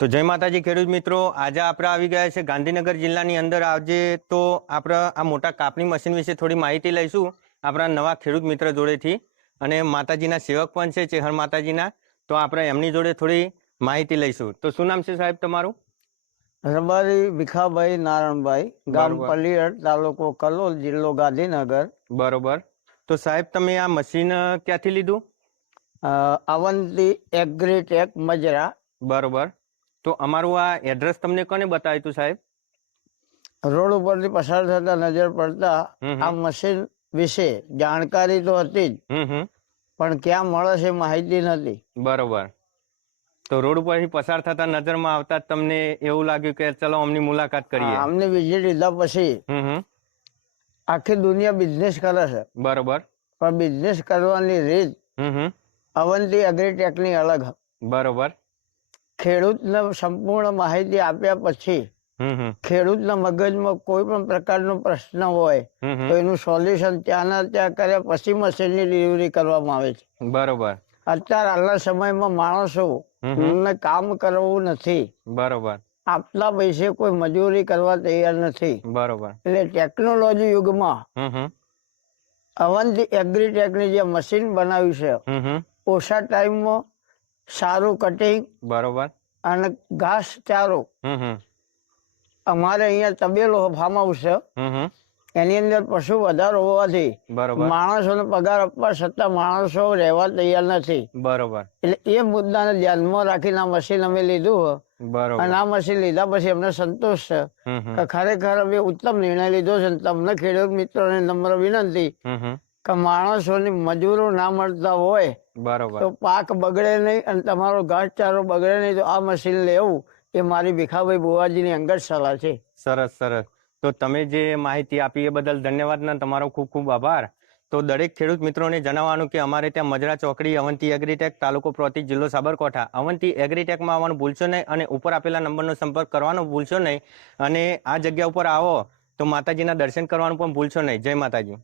તો જય માતાજી ખેડૂત મિત્રો, આજે આપણે આવી ગયા છે ગાંધીનગર જિલ્લાની અંદર. આજે તો આપણે આ મોટા કાપણી મશીન વિશે થોડી માહિતી લઈશું આપણા નવા ખેડૂત મિત્ર જોડેથી. અને માતાજીના સેવક પણ છે ચેહર માતાજીના, તો આપણે એમની જોડે થોડી માહિતી લઈશું. તો શું નામ છે સાહેબ તમારું? રબારી ભીખાભાઈ નારણભાઈ, ગામ પલીયડ, તાલુકો કલોલ, જિલ્લો ગાંધીનગર. બરોબર. તો સાહેબ તમે આ મશીન ક્યાંથી લીધું? અવંતી એગ્રીટેક મજરા. બરોબર. તો અમારું આ એડ્રેસ તમને કોને બતાવ્યું હતું સાહેબ? રોડ ઉપરથી પસાર થતા નજર પડતા આ મશીન વિશે જાણકારી તો હતી જ, પણ ક્યાં મળે છે માહિતી નથી. બરોબર. તો રોડ ઉપરથી પસાર થતા નજરમાં આવતા તમને એવું લાગ્યું કે ચલો અમની મુલાકાત કરીએ. અમને વિઝિટ લીધા પછી આખી દુનિયા બિઝનેસ કરે છે. બરોબર. પણ બિઝનેસ કરવાની રીત અવંતી એગ્રીટેક ની અલગ. બરોબર. ખેડૂતને સંપૂર્ણ માહિતી આપ્યા પછી ખેડૂતના મગજમાં કોઈ પણ પ્રકારનો પ્રશ્ન હોય તો એનું સોલ્યુશન ત્યાંના ત્યાં કર્યા પછી મશીનની ડિલિવરી કરવામાં આવે છે. બરોબર. અત્યારે હાલના સમયમાં માણસો કામ કરવું નથી. બરોબર. આપતા પૈસે કોઈ મજૂરી કરવા તૈયાર નથી. બરોબર. એટલે ટેકનોલોજી યુગમાં અવંતી એગ્રીટેકની જે મશીન બનાવ્યું છે, ઓછા ટાઈમમાં સારું કટિંગ, બરોબર, અને ઘાસ ચારો. અમારે અહીંયા તબેલો ફાર્મ હાઉસ છે, એની અંદર પશુ વધારો હોવાથી માણસોને પગાર આપવા છતાં માણસો રહેવા તૈયાર નથી. બરોબર. એટલે એ મુદ્દાને ધ્યાનમાં રાખીને આ મશીન અમે લીધું. અને આ મશીન લીધા પછી અમને સંતોષ છે કે ખરેખર અમે ઉત્તમ નિર્ણય લીધો છે. તમને ખેડૂત મિત્રોને નમ્ર વિનંતી કે માણસોની મજૂરો ના મળતા હોય તો પાક બગડે નહીં અને તમારો ઘાસચારો બગડે નહીં, તો આ મશીન લેવું એ મારી ભીખાભાઈ બુવાજીની અંગત સલાહ છે. સરસ સરસ. તો તમે જે માહિતી આપી એ બદલ ધન્યવાદ ને તમારો ખૂબ ખૂબ આભાર. તો દરેક ખેડૂત મિત્રોને જણાવવાનું કે અમારે ત્યાં મજરા ચોકડી અવંતી એગ્રીટેક, તાલુકો પ્રોતિજ, જિલ્લો સાબરકાંઠા, અવંતી એગ્રીટેકમાં આવવાનું ભૂલશો નહીં અને ઉપર આપેલા નંબરનો સંપર્ક કરવાનો ભૂલશો નહીં. અને આ જગ્યા ઉપર આવો તો માતાજીના દર્શન કરવાનું પણ ભૂલશો નહીં. જય માતાજી.